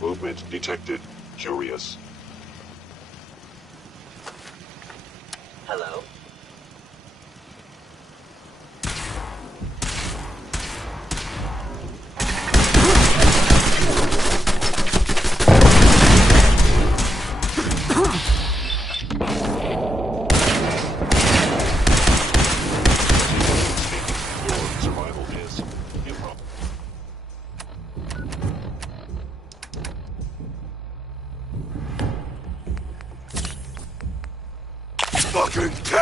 Movement detected. Curious. Hello? Fucking kill!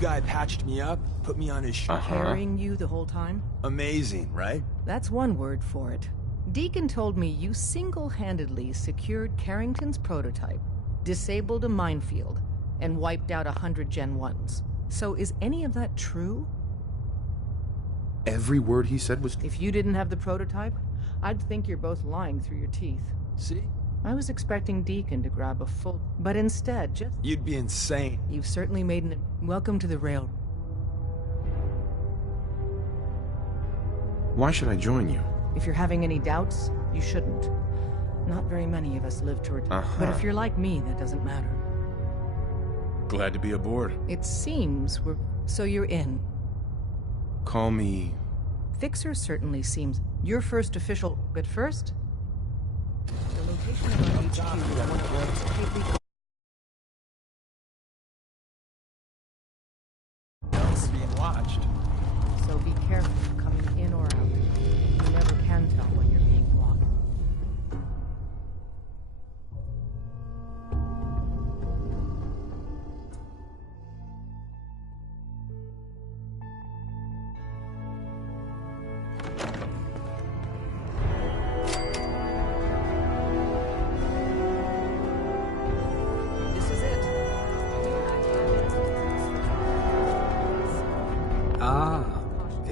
Guy patched me up, put me on his Carrying you the whole time? Amazing, right? That's one word for it. Deacon told me you single-handedly secured Carrington's prototype, disabled a minefield, and wiped out 100 Gen 1s. So is any of that true? Every word he said was... If you didn't have the prototype, I'd think you're both lying through your teeth. See? I was expecting Deacon to grab a full... But instead, just... You'd be insane. You've certainly made an... Welcome to the rail. Why should I join you? If you're having any doubts, you shouldn't. Not very many of us live toward... But if you're like me, that doesn't matter. Glad to be aboard. It seems we're... So you're in. Call me... Fixer certainly seems... Your first official... But first... The location of our HQ is one of world's tightly... Being watched. So be careful coming in or out. You never can tell when you're being blocked.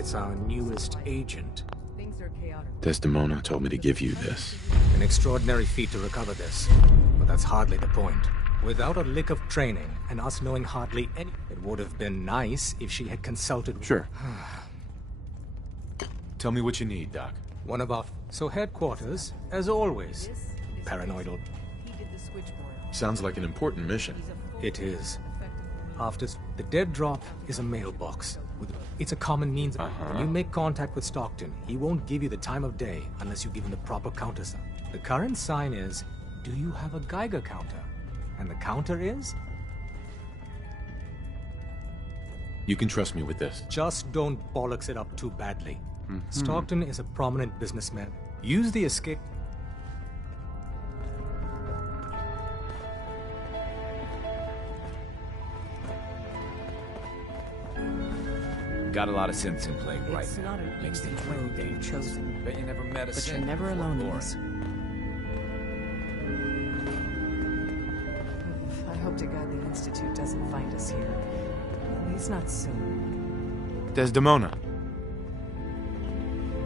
It's our newest agent. Things are chaotic. Desdemona told me to give you this. An extraordinary feat to recover this. But that's hardly the point. Without a lick of training, and us knowing hardly any... It would have been nice if she had consulted... Sure. Tell me what you need, Doc. One of our... So headquarters, as always. Paranoidal. He did the switchboard. Sounds like an important mission. It is. After... The dead drop is a mailbox. It's a common means. When you make contact with Stockton, he won't give you the time of day unless you give him the proper counter sign. The current sign is, do you have a Geiger counter? And the counter is? You can trust me with this. Just don't bollocks it up too badly. Stockton is a prominent businessman. Use the escape... Got a lot of sense in play right It's now. not an Makes easy things road really you've dangerous. chosen. Bet you never met a But sin you're never before, alone in Laura. this. I hope to God the Institute doesn't find us here. At least not soon. Desdemona.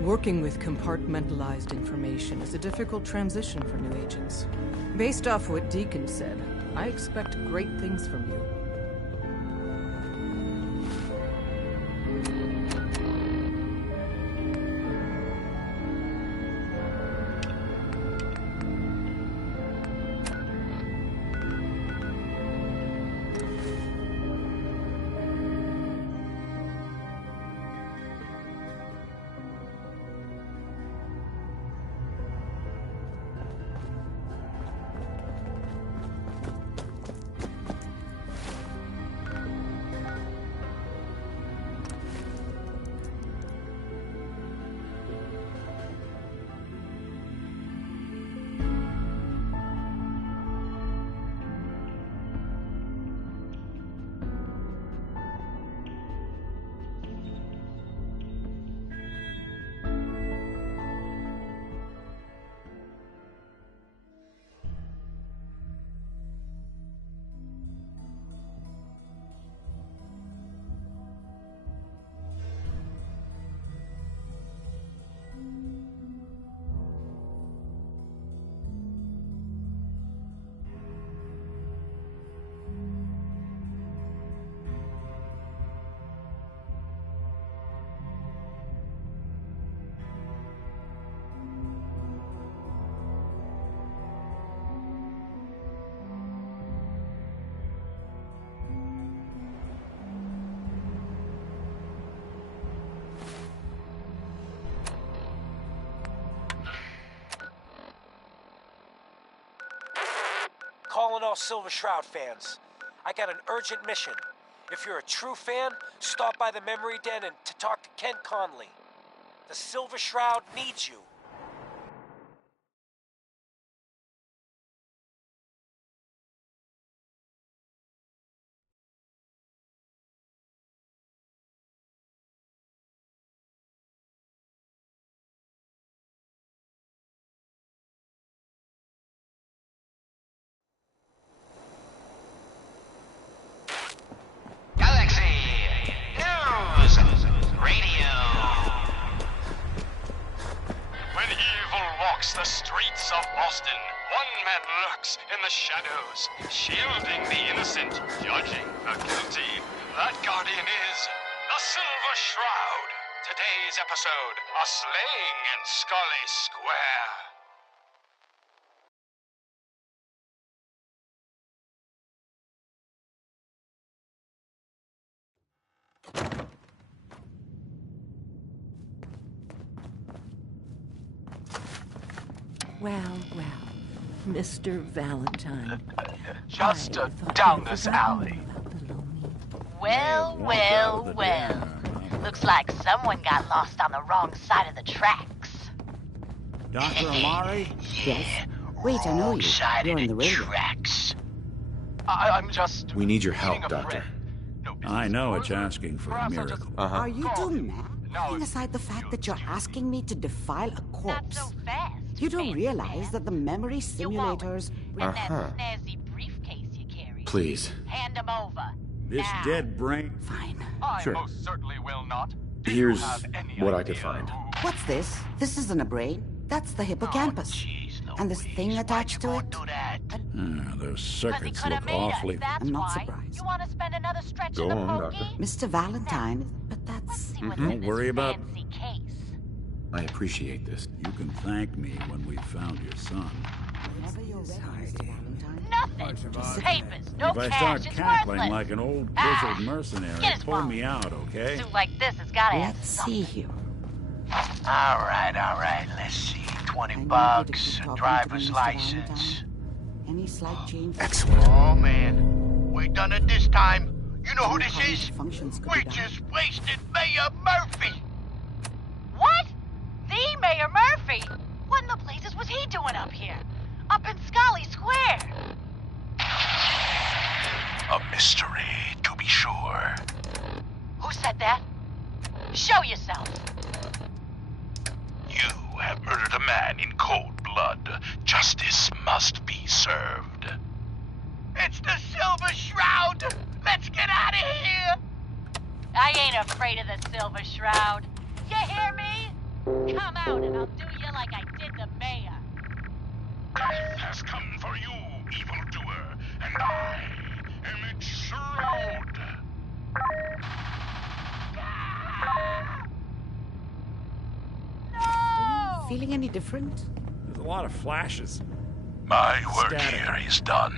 Working with compartmentalized information is a difficult transition for new agents. Based off what Deacon said, I expect great things from you. Calling all Silver Shroud fans. I got an urgent mission. If you're a true fan, stop by the Memory Den and to talk to Ken Conley. The Silver Shroud needs you. The streets of Boston, one man lurks in the shadows, shielding the innocent, judging the guilty. That guardian is the Silver Shroud. Today's episode, a slaying in Scully Square. Well, Mr. Valentine. Just I thought down you'd this forgotten alley. about the lonely- Well. Looks like someone got lost on the wrong side of the tracks. Dr. Amari? Yes. Wait, I know you. Side You're of in the radio. tracks. I'm just... We need your help, meeting a Doctor. friend. No business I know further. it's asking for a Perhaps I'll miracle. just Are you call two you. mad? No, Putting aside the fact that you're asking me to defile a corpse. Not so fast. You don't fancy realize man. that the memory Your wallet simulators... and that snazzy briefcase you carry. Please. Hand them over. This now. dead brain... Fine. I Sure. most certainly will not. Here's what I could find. What's this? This isn't a brain. That's the hippocampus. And this thing attached to it? Those circuits look awfully... I'm not surprised. You want to spend another stretch Go in the on, pokey? Doctor. Mr. Valentine, but that's... Don't worry about... Fancy case. I appreciate this. You can thank me when we've found your son. Whenever you're ready, Mr. Valentine. Nothing. Papers, no If I cash, start it's cackling worthless. like an old Ah, grizzled mercenary, get his pull wallet. me out, okay? Suit like this has got to have Let's something. see here. All right, let's see. 20 I need you to bucks, keep a talking driver's to me, Mr. license. Valentine. Any slight change? Oh, man. We done it this time. You know who this is? Functions could We be done. just wasted Mayor Murphy. What? The Mayor Murphy? What in the blazes was he doing up here? Up in Scully Square? A mystery, to be sure. Who said that? Show yourself. You have murdered a man in cold blood. Justice must be served. It's the Silver Shroud! Let's get out of here! I ain't afraid of the Silver Shroud. You hear me? Come out and I'll do you like I did the mayor. Death has come for you, evildoer, and I am its shroud. No! Feeling any different? There's a lot of flashes. My work Static. here is done.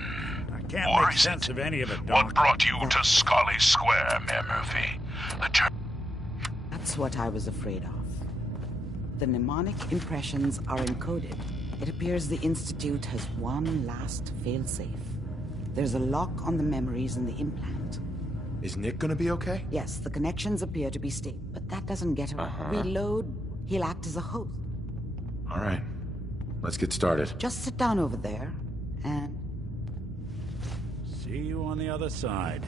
I can't Or make is sense it? of any of it, What Doc. brought you to Scully Square, Mayor Murphy? A That's what I was afraid of. The mnemonic impressions are encoded. It appears the Institute has one last failsafe. There's a lock on the memories in the implant. Is Nick gonna be okay? Yes, the connections appear to be stable, but that doesn't get her. Reload, he'll act as a host. All right. Let's get started. Just sit down over there, and See you on the other side.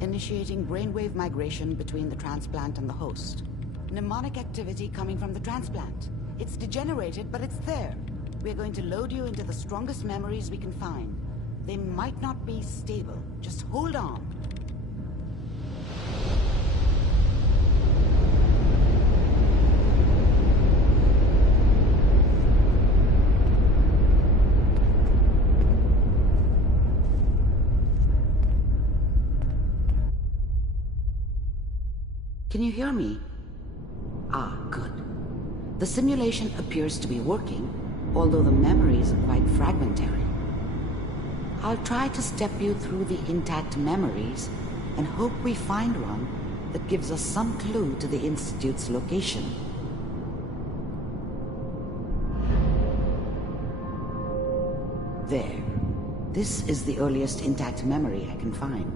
initiating brainwave migration between the transplant and the host. Mnemonic activity coming from the transplant. It's degenerated, but it's there. We're going to load you into the strongest memories we can find. They might not be stable. Just hold on. Can you hear me? Ah, good. The simulation appears to be working, although the memories are quite fragmentary. I'll try to step you through the intact memories and hope we find one that gives us some clue to the Institute's location. There. This is the earliest intact memory I can find.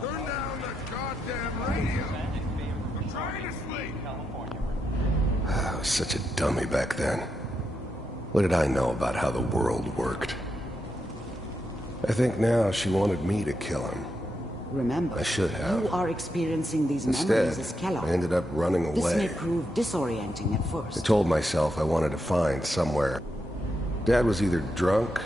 Turn down that goddamn radio. I'm trying to sleep. I was such a dummy back then. What did I know about how the world worked? I think now she wanted me to kill him. Remember, I should have. you are experiencing these Instead, memories as Kellogg. I ended up running This may away. prove disorienting at I first. told myself I wanted to find somewhere. Dad was either drunk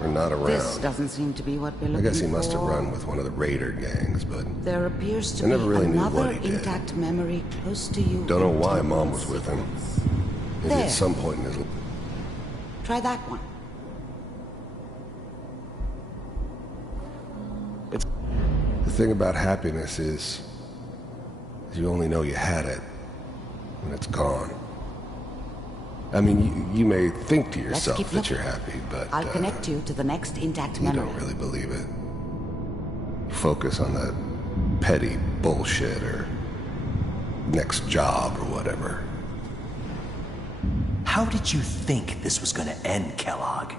or not around. This doesn't seem to be what we're I looking for. guess he must have run with one of the raider gangs, but There appears to I never be really knew another what he did. intact memory close to you. don't know in why temporal Mom was with him. Maybe There. at some point in his life. Try that one. The thing about happiness is you only know you had it when it's gone. I mean, you may think to Let's yourself keep that you're looking. happy, but I'll connect you to the next intact you memory. don't really believe it. Focus on that petty bullshit or next job or whatever. How did you think this was gonna end, Kellogg?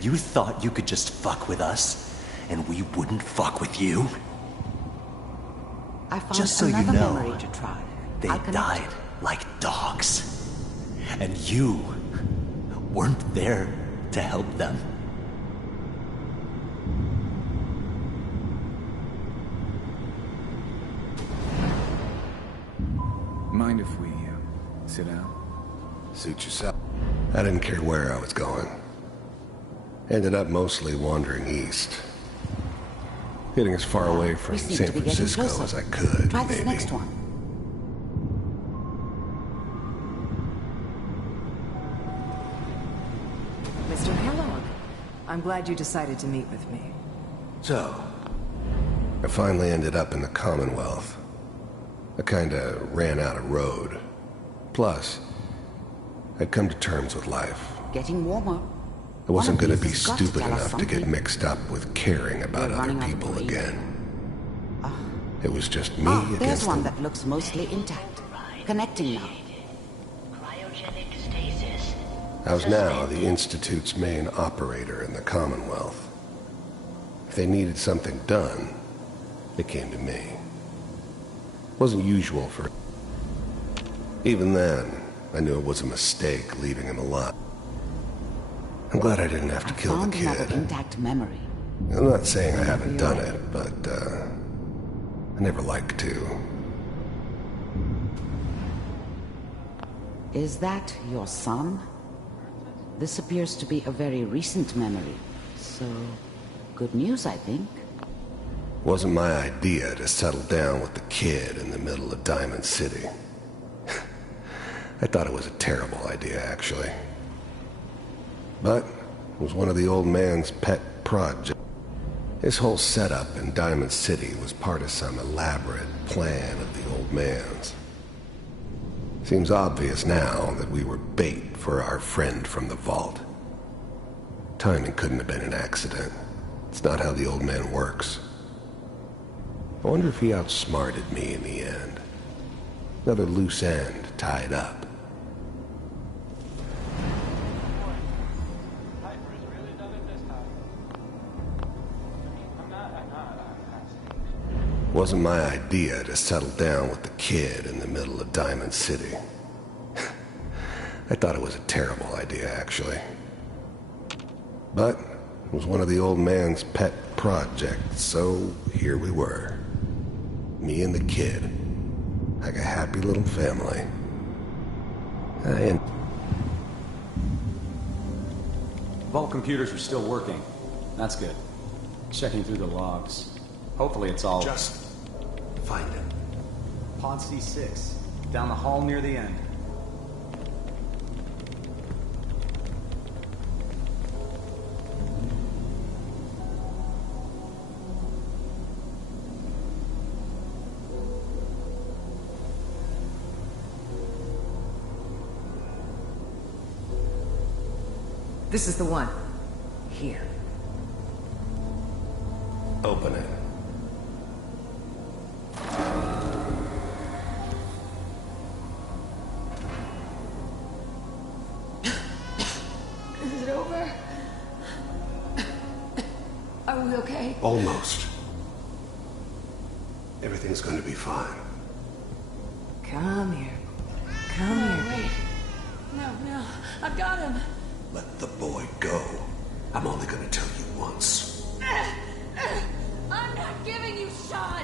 You thought you could just fuck with us, and we wouldn't fuck with you? I found Just so you another know, memory to try. They I'll connect died like dogs. And you weren't there to help them. Mind if we sit down? Suit yourself. I didn't care where I was going. Ended up mostly wandering east. Getting as far away from San Francisco as I could, Try this maybe. next one. Mr. Kellogg, I'm glad you decided to meet with me. So, I finally ended up in the Commonwealth. I kinda ran out of road. Plus, I'd come to terms with life. Getting warmer. I wasn't One gonna of be these has got to stupid tell us enough to get something. mixed up with caring about We're other running out of people breath. again. It was just me There's against one them. that looks mostly intact. Connecting now. I was now the Institute's main operator in the Commonwealth. If they needed something done, they came to me. Wasn't usual for... Even then, I knew it was a mistake leaving him alive. I'm glad I didn't have to kill the Found another kid. intact memory. I'm not saying I haven't done it, but, I never like to. Is that your son? This appears to be a very recent memory. So, good news, I think. Wasn't my idea to settle down with the kid in the middle of Diamond City. I thought it was a terrible idea, actually. But it was one of the old man's pet projects. His whole setup in Diamond City was part of some elaborate plan of the old man's. Seems obvious now that we were bait for our friend from the vault. Timing couldn't have been an accident. It's not how the old man works. I wonder if he outsmarted me in the end. Another loose end tied up. Wasn't my idea to settle down with the kid in the middle of Diamond City. I thought it was a terrible idea, actually. But it was one of the old man's pet projects, so here we were. Me and the kid. Like a happy little family. Vault computers are still working. That's good. Checking through the logs. Hopefully it's all... Just find him. Pod C6. Down the hall near the end. This is the one. Here. Open it. Is it over? Are we okay? Almost. Everything's going to be fine. Come here. Come No, here. wait. No. I've got him. Let the boy go. I'm only going to tell you once. I'm not giving you Sean.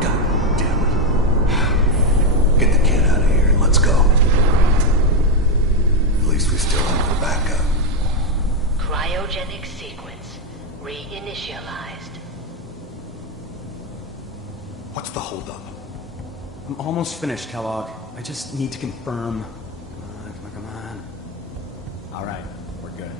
God damn it. Get the kid out of here and let's go. At least we still have the backup. Cryogenic sequence reinitialized. What's the holdup? I'm almost finished, Kellogg. I just need to confirm. Come on. All right, we're good.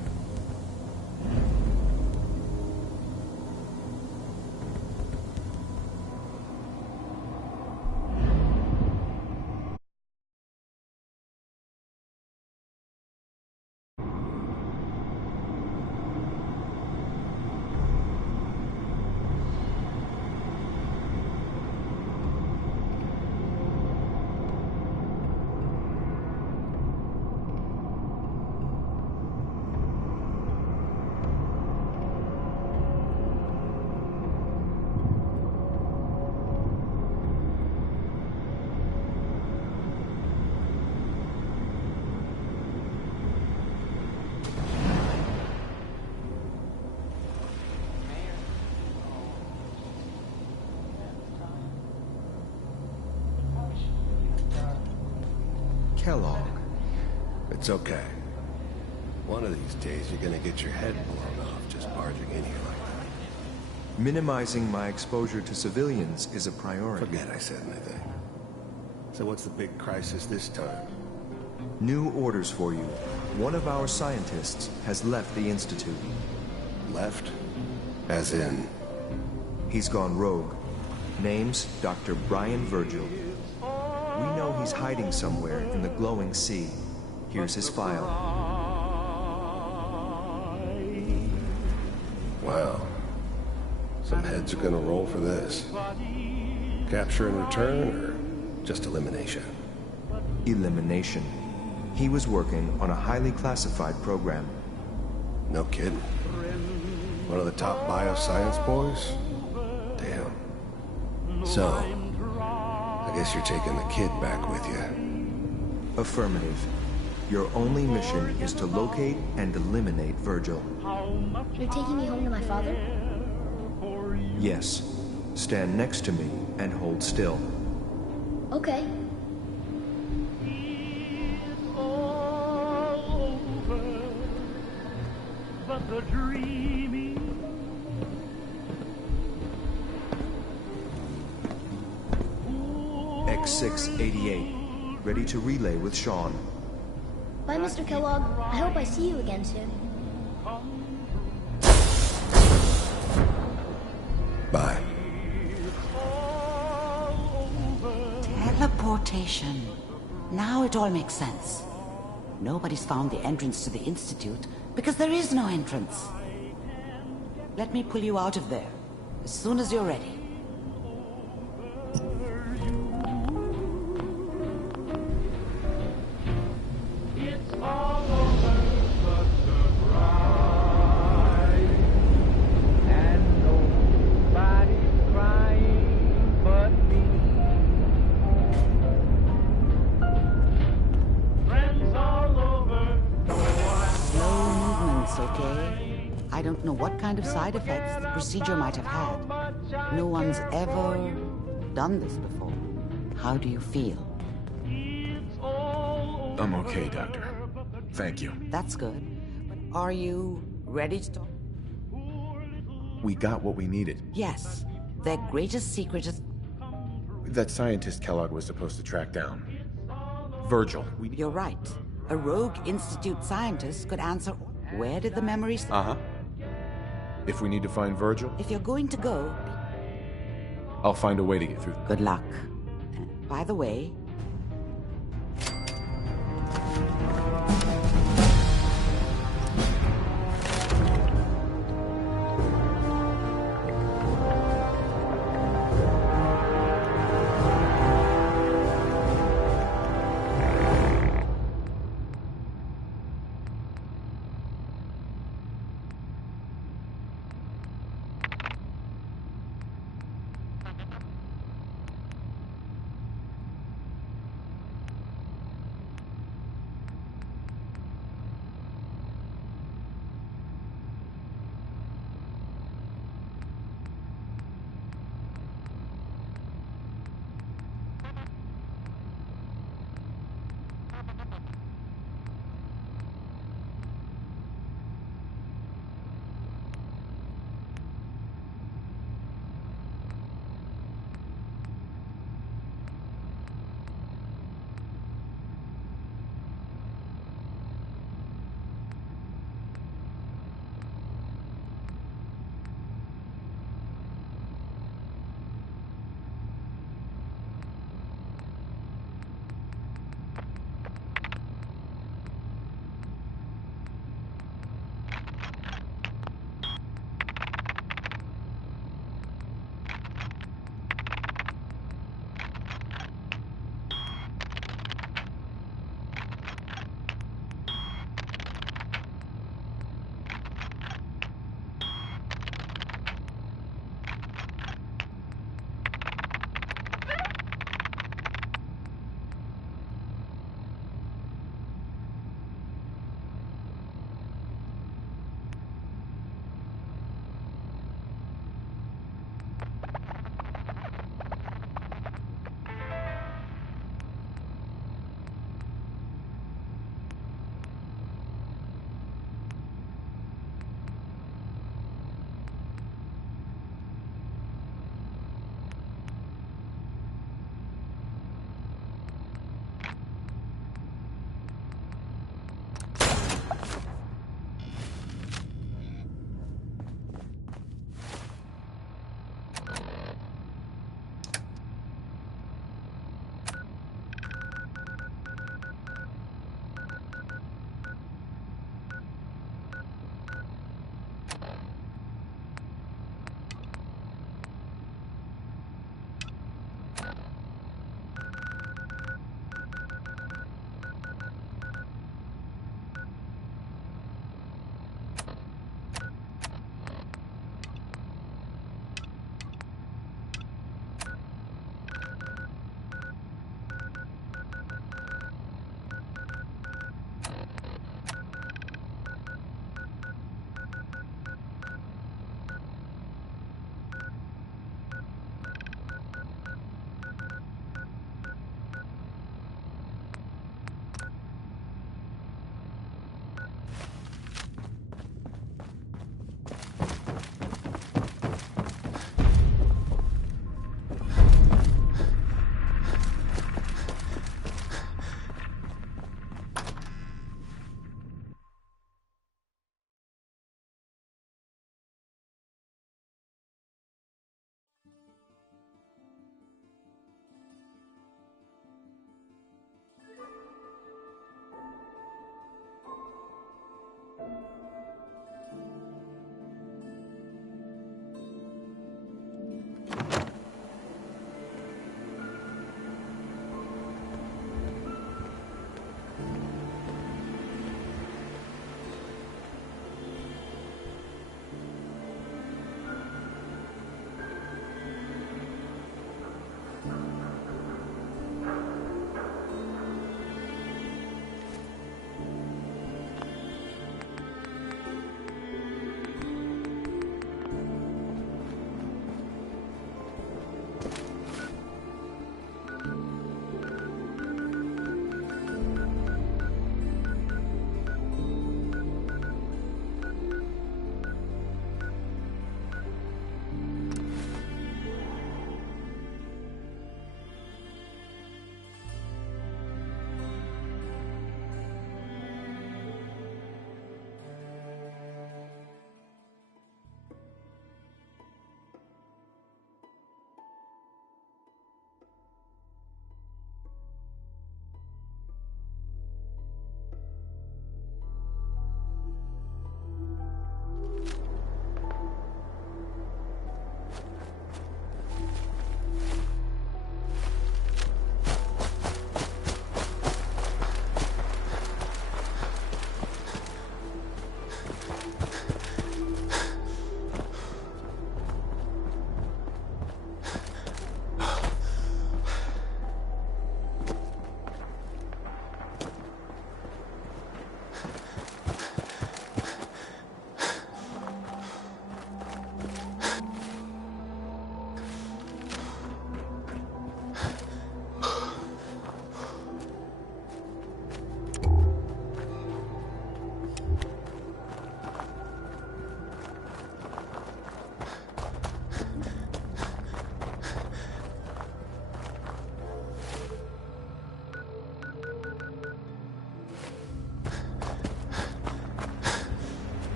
Kellogg. It's okay. One of these days you're gonna get your head blown off just barging in here like that. Minimizing my exposure to civilians is a priority. Forget I said anything. So what's the big crisis this time? New orders for you. One of our scientists has left the Institute. Left? As in? He's gone rogue. Name's Dr. Brian Virgil. We know he's hiding somewhere in the glowing sea. Here's his file. Wow. Some heads are gonna roll for this. Capture and return, or just elimination? Elimination. He was working on a highly classified program. No kidding. One of the top bioscience boys? Damn. So, I guess you're taking the kid back with you. Affirmative. Your only mission is to locate and eliminate Virgil. You're taking me home to my father? Yes. Stand next to me and hold still. Okay. X688. Ready to relay with Sean. Bye, Mr. Kellogg. I hope I see you again soon. Bye. Teleportation. Now it all makes sense. Nobody's found the entrance to the Institute because there is no entrance. Let me pull you out of there as soon as you're ready. I don't know what kind of side effects the procedure might have had. No one's ever done this before. How do you feel? I'm okay, Doctor. Thank you. That's good. Are you ready to talk? We got what we needed. Yes. Their greatest secret is... That scientist Kellogg was supposed to track down. Virgil. You're right. A rogue Institute scientist could answer... Where did the memories... Uh-huh. If we need to find Virgil... If you're going to go... I'll find a way to get through. Good luck. By the way...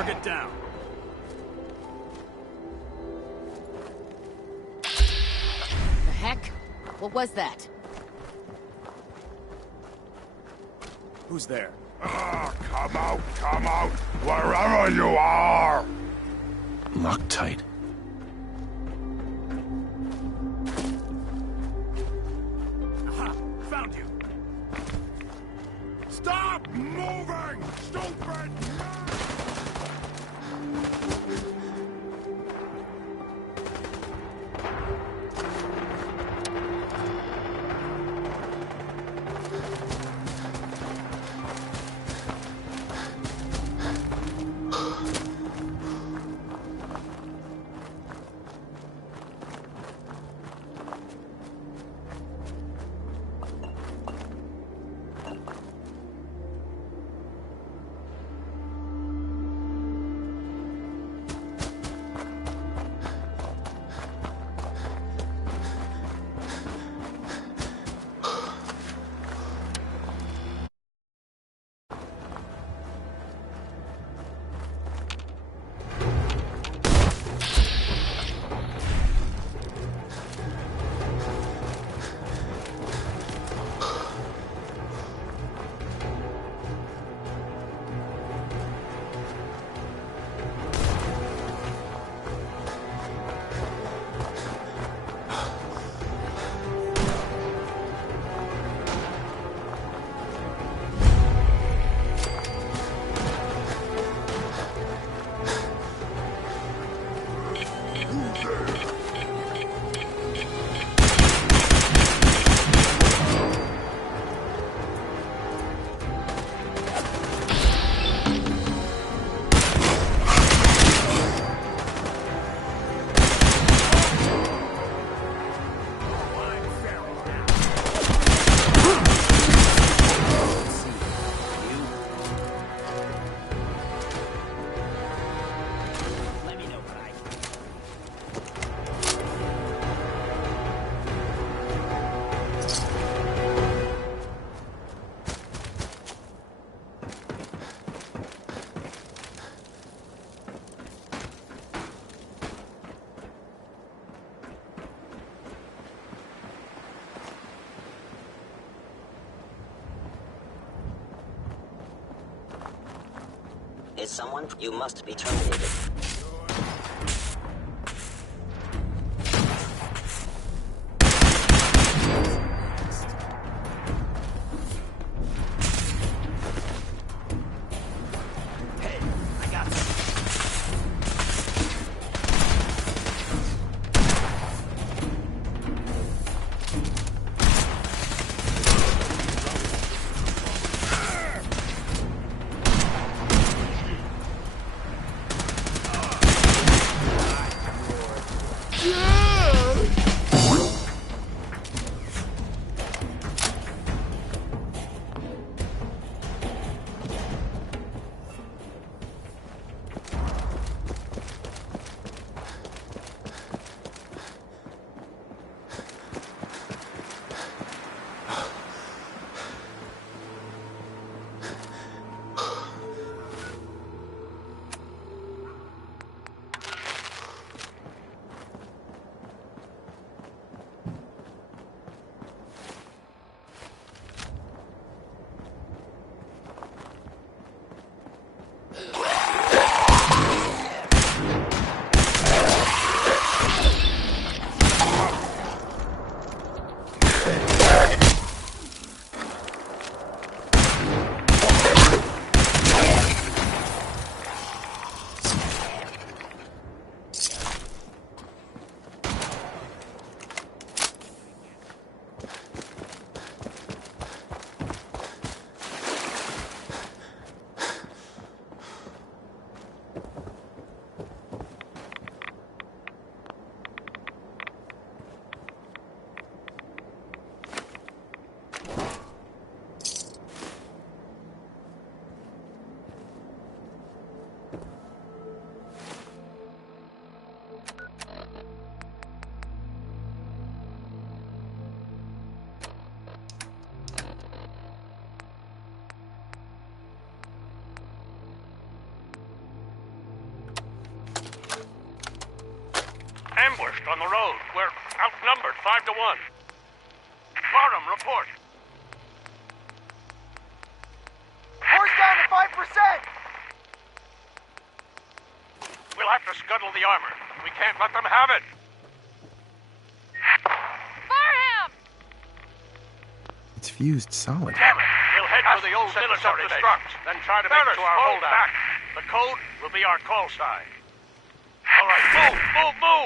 Target down. The heck? What was that? Who's there? Come out, wherever you are! Loctite. Aha! Found you! Stop moving, stupid! Is someone? You must be terminated. on the road. We're outnumbered 5 to 1. Bottom, report. Horse down to 5%! We'll have to scuttle the armor. We can't let them have it. For him! It's fused solid. Damn it! We'll head for the old military base, then try to make it to our holdout. The code will be our call sign. All right, move, move, move!